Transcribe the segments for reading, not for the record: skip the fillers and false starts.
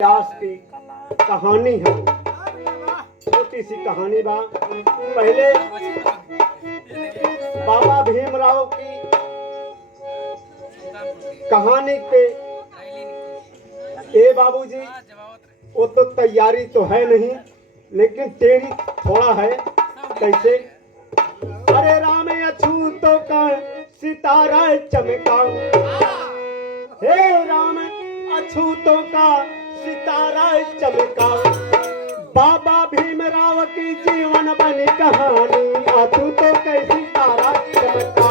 व्यास की कहानी है। छोटी सी कहानी बा। पहले बाबा भीमराव की कहानी पे ए बाबूजी वो तो तैयारी तो है नहीं, लेकिन तेरी थोड़ा है। कैसे? अरे राम अछूतों का सितारा चमका, हे राम अछूतों का सितारा चमका, बाबा भीमराव की जीवन बनी कहानी, अछूतों के सितारा चमका।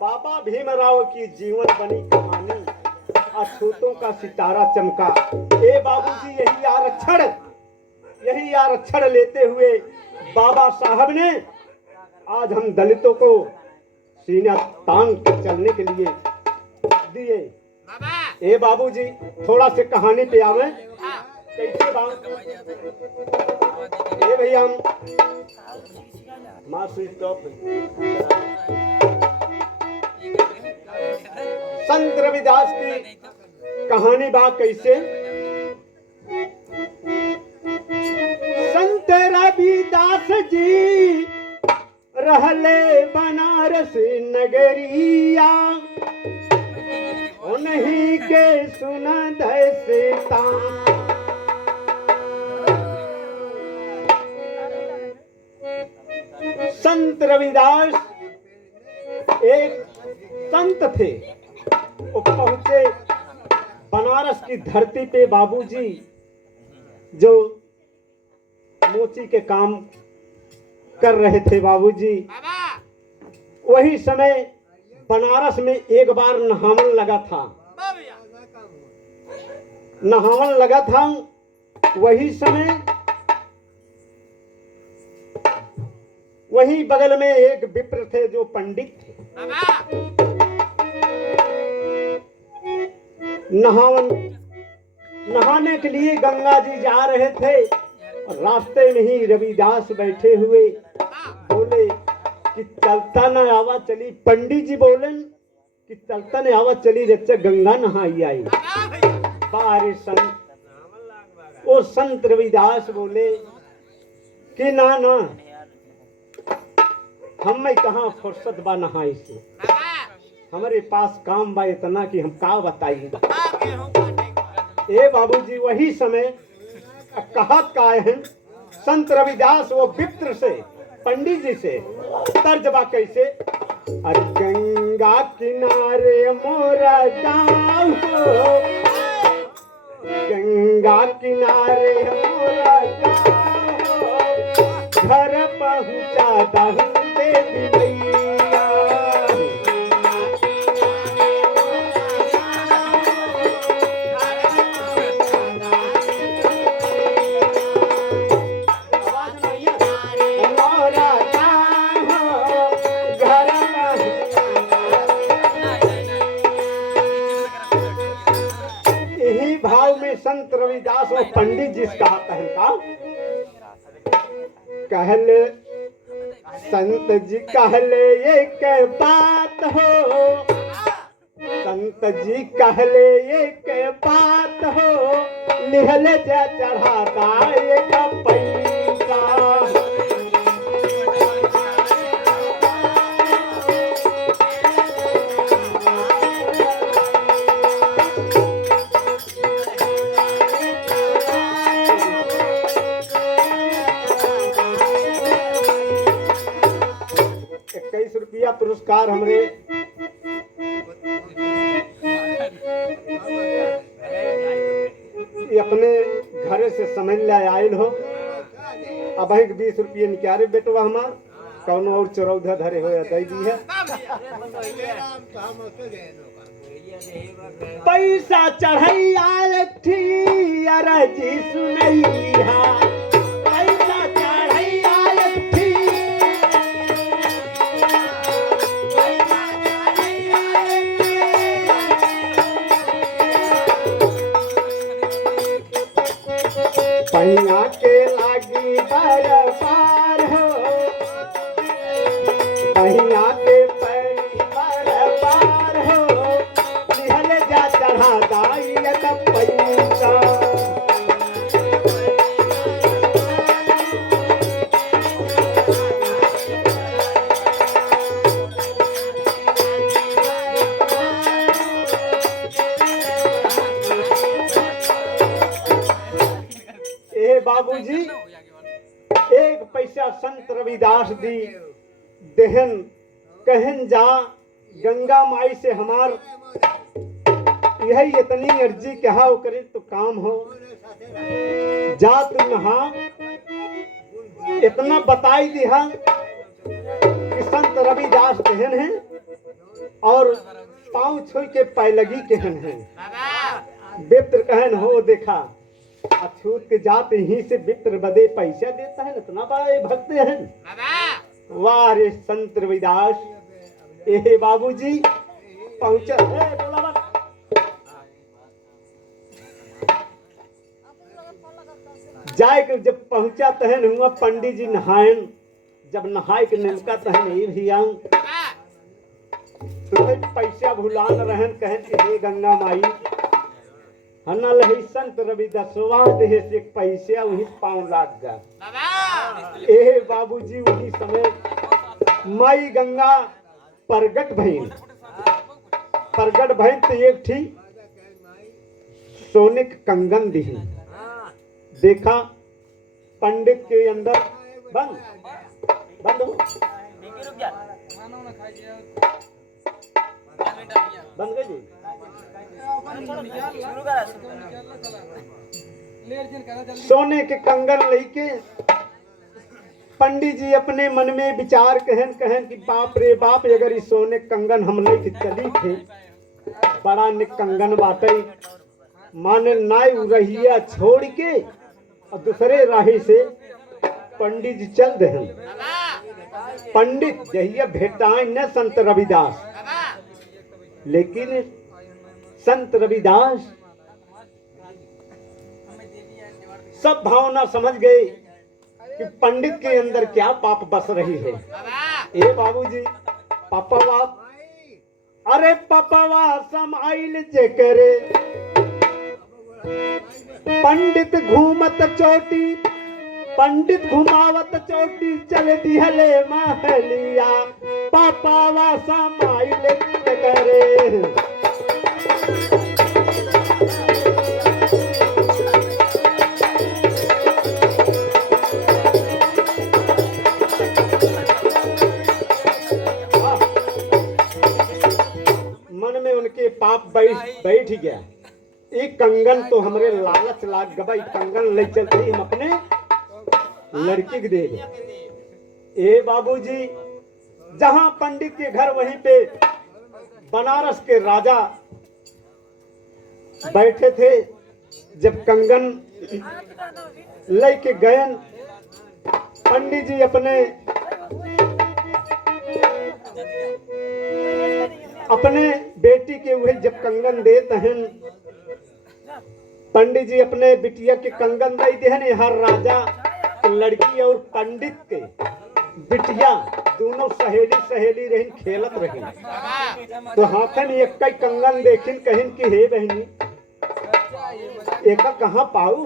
बाबा भीमराव की जीवन बनी कहानी, अछूतों का सितारा चमका। ए बाबूजी, यही आरक्षण लेते हुए बाबा साहब ने आज हम दलितों को सीना तान के चलने के लिए दिए। ए बाबूजी, थोड़ा से कहानी पे आवे। कैसे बात? ए भैया, संत रविदास की कहानी बात कैसे? संत रविदास जी रहले बनारस नगरिया, उन्हीं के सुनत सीता। संत रविदास एक संत थे। वो पहुंचे बनारस की धरती पे बाबूजी, जो मोची के काम कर रहे थे बाबूजी। वही समय बनारस में एक बार नहावन लगा था। वही समय वही बगल में एक विप्र थे जो पंडित थे। नहाने के लिए गंगा जी जा रहे थे। रास्ते में ही रविदास बैठे हुए बोले कि चलता न आवा चली। पंडित जी बोले कि चलता न आवा चली, रच्चा गंगा नहाई आई। बारे संत, वो संत रविदास बोले कि ना ना, हमें कहाँ फुर्सत बा नहाई से, हमारे पास काम बा इतना कि हम का बताइए। ए बाबूजी, वही समय कहा काय हैं संत रविदास वो विप्र से, पंडित जी से तर्जबा कैसे? अरे गंगा किनारे मोरा गाँव हो, गंगा किनारे मोरा गाँव हो, घर पहुँचा दहू देवी मैया। संत रविदास और पंडित जी का कहले, संत जी कहले एक बात हो, संत जी कहले एक बात हो, लिहले जा चढ़ाता एक पैसा। ₹21 पुरस्कार हमरे अपने घरे से समझ ले आयल हो। अब 20 रुपये निकारे बेटवा हमार कौन और चरौधा धरे हो दे दी है। पैसा चढ़ैया लट्ठी अरजी सुनैया, पैसा चढ़ैया लट्ठी, पैसा पहिया के लागी बरबार हो, पहिया के पैरी बरबार हो, निहल जा चढ़ा दाई पैसा। बाबूजी एक पैसा संत रविदास दी देहन कहन जा गंगा माई से हमार यही इतनी अर्जी कहा करे तो काम हो जा तू नहा। इतना बताई दिया कि संत रविदास कहन है और पाँव छुई के पैलगी कहन है। बेत्र कहन हो देखा अछूत के जाते ही से विप्र बदे पैसा देता है, इतना बड़ा भक्त है। वाह रे संत रविदास। ए बाबूजी पहुंचा जाए के जब पहुंचा तहन हुआ पंडित जी नहायन, जब नहाए के निमका तहन ये भी आऊं तो पैसा भुलान रहन कहन के हे गंगा माई हना लही संत रविदासवा देह से पैसा वही पाँव लाग जा। ए बाबूजी वही समय माई गंगा प्रगट भईन तो एक ठीक सोने के कंगन दी देखा पंडित के अंदर बंद हो बंद गई सोने के कंगन लेके पंडित जी अपने मन में विचार कहन कि बाप रे बाप अगर इस सोने कंगन हम लेके चली थे बड़ा निक कंगन बाटे माने नाई रहिया छोड़ के और दूसरे राही से पंडित जी चल दे। पंडित जहिया भेटाए न संत रविदास, लेकिन संत रविदास सब भावना समझ गए कि पंडित के अंदर क्या पाप बस रही है। ए बाबूजी पापा अरे पापा समाइल जे करे पंडित घूमत चोटी, पंडित घुमावत चोटी चल दिहले महलिया पापा समाइल जे करे। पाप बैठ गया। एक कंगन तो हमरे लालच लाग गबा, कंगन ले चलते हम अपने लड़की के दे दे। ए बाबूजी जहां पंडित के घर वहीं पे बनारस के राजा बैठे थे। जब कंगन लेके गए पंडित जी अपने बेटी के वही जब कंगन देते हैं, पंडित जी अपने बिटिया के कंगन दे देहन। हर राजा लड़की और पंडित के बिटिया दोनों सहेली रही खेलत रही। तो हाथन एक कई कंगन देखिन कहिन कि हे बहनी एक कहाँ पाऊ,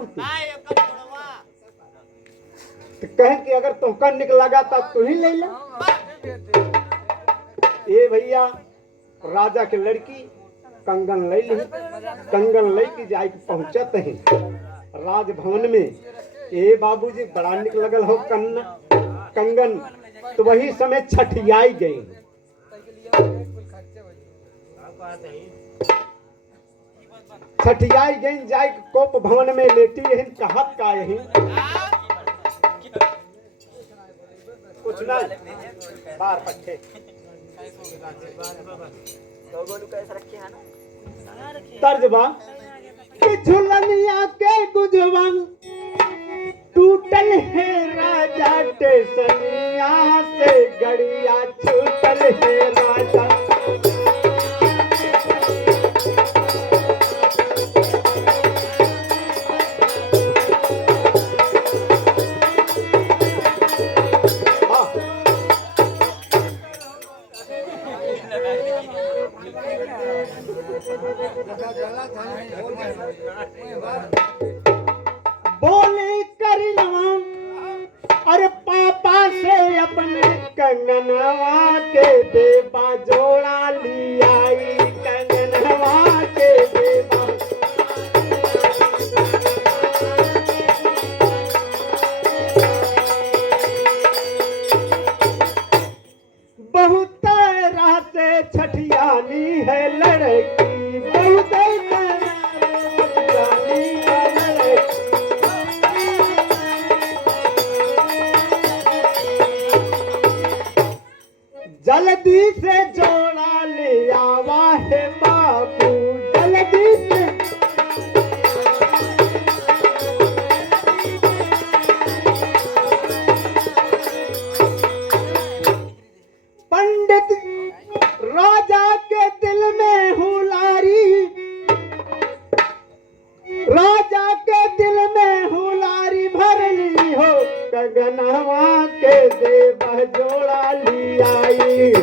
तो कहें कि अगर तुमका निक लगा तब तू ही ले ला। ए भैया राजा के लड़की कंगन ले ली, कंगन ले के जाए पहुंचत है राजभवन में। ए बाबूजी बड़ा निक लगल हो कंगन। तो वही समय छठियाई गई। छठियाई गई जाए कोप भवन में लेटी यही कहत का यही कुछ ना बार पट्टे तर्जबा कि झुलनिया के गुजवन टूटल है राजा टेसनिया से गड़िया छूटल है राजा। बोली करिनवा अरे पापा से अपने कंगनवा के देवा जोड़ा लियाई कंगनवा के देवा बहुत राह से छठियानी है लड़की बहुत छठियानी है लड़की जल्दी से जोड़ा ले आवा है बापू जल्दी से पंडित राजा के दिल में हुलारी राजा के दिल में हुलारी भरनी हो कंगनवा के देवा जोड़ा लियाई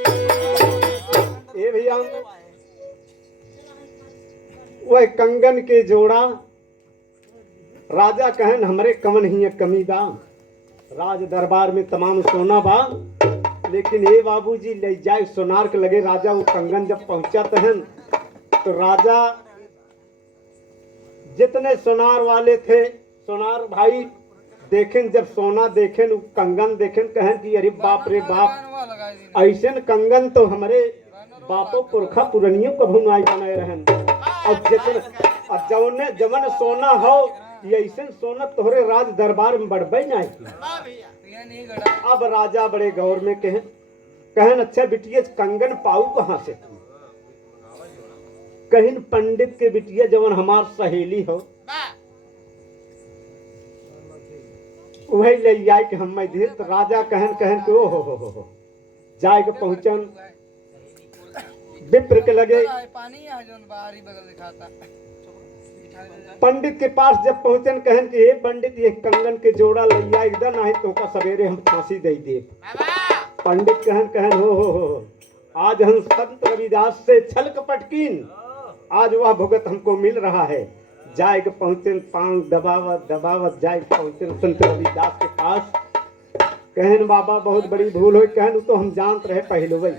ए भैया वह कंगन के जोड़ा राजा कहन हमरे कमन ही कमी बा राज दरबार में तमाम सोना बा लेकिन ये बाबूजी ले जाए सोनार के लगे राजा वो कंगन जब पहुंचा तहन तो राजा जितने सोनार वाले थे सोनार भाई देखें जब सोना देखें वो कंगन देखें कहन कि अरे बाप रे बाप ऐसे कंगन तो हमारे बापों पुरखा पुरनियों कभू आई बनाए रहन और जितने जौने जमन सोना हो ये ऐसे सोना तोहरे राज दरबार में बढ़बे नहीं अब राजा बड़े गौर में कहन अच्छा बिटिया कंगन पाऊ कहाँ से कहीं पंडित के बिटिया जवन हमार सहेली हो वही ले जाए कि हम धीर तो राजा कहन कहन के ओ हो जाए के पहुंचन विप्र के लगे पंडित के पास जब पहुंचन कहन कि हे पंडित ये कंगन के जोड़ा लैया इधर नहीं तो का सवेरे हम फांसी दे दे पंडित कहन कहन हो आज हम संत रविदास से छल कपट कीन आज वह भुगत हमको मिल रहा है जाए के पहुंचन पांव दबावत दबावत जाए पहुंचन संत रविदास के पास कहन बाबा बहुत बड़ी भूल हुई कहन तो हम जानत रहे पहलुवई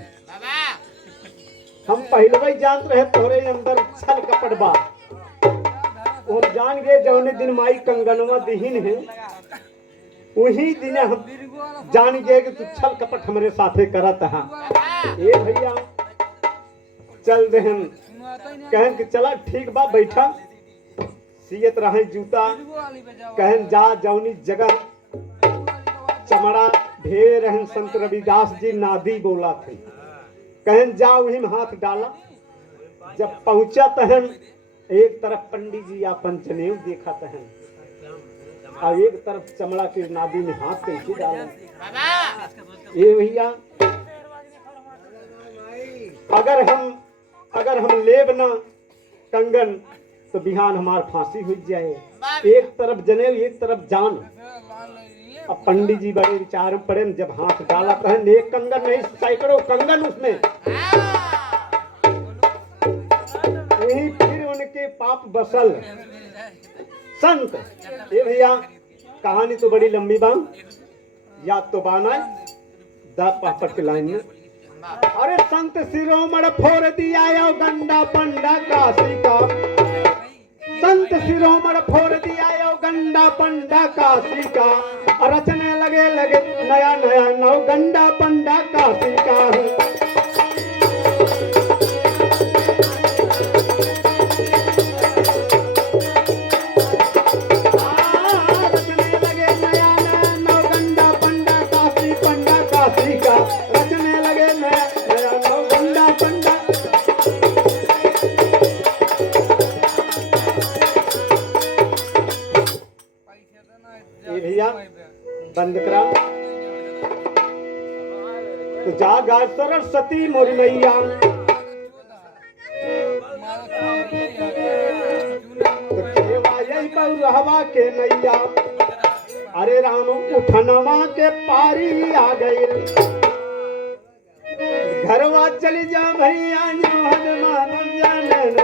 हम पहलुवई जानत रहे तोरे अंदर छल कपट बा हम जान गए जौने दिन माई कंगनवा दिहीन है वही दिन हम जान गए कि तू छल कपट हमारे साथे करत है ए भैया चल देहन कहन कि चला ठीक बा बैठा सियत रहे जूता कहन जा जौनी जगह चमड़ा ढेर रहन संत रविदास जी नादी बोला थे कहन जा वही में हाथ डाला जब पहुंचा तहन एक तरफ पंडित जी अपन जनेऊ देखा तहन और एक तरफ चमड़ा के नादी में हाथ कैसे डाला ये भैया अगर हम लेब ना कंगन तो बिहान हमार फांसी हो जाए एक तरफ जनेऊ एक तरफ जान अब पंडित जी बड़े विचार में पड़े जब हाथ डाला तहन एक कंगन नहीं सैकड़ों कंगन उसमें वही फिर उनके पाप बसल संत ये भैया कहानी तो बड़ी लंबी बा याद तो बाना दा पापड़ के लाइन में अरे संत शिरोमण फोड़ दिया यो गंडा पंडा काशी का संत शिरोमण फोड़ दिया यो गंडा पंडा काशी का रचने लगे नया नया नौ गंडा पंडा काशी का बंद करा तो जागा सरस्वती मोरी मैया तो केवा यही बहु हवा के नैया अरे राम उठनवा के पारी आ गई घरवा चली जा भैया जो हनुमान जानन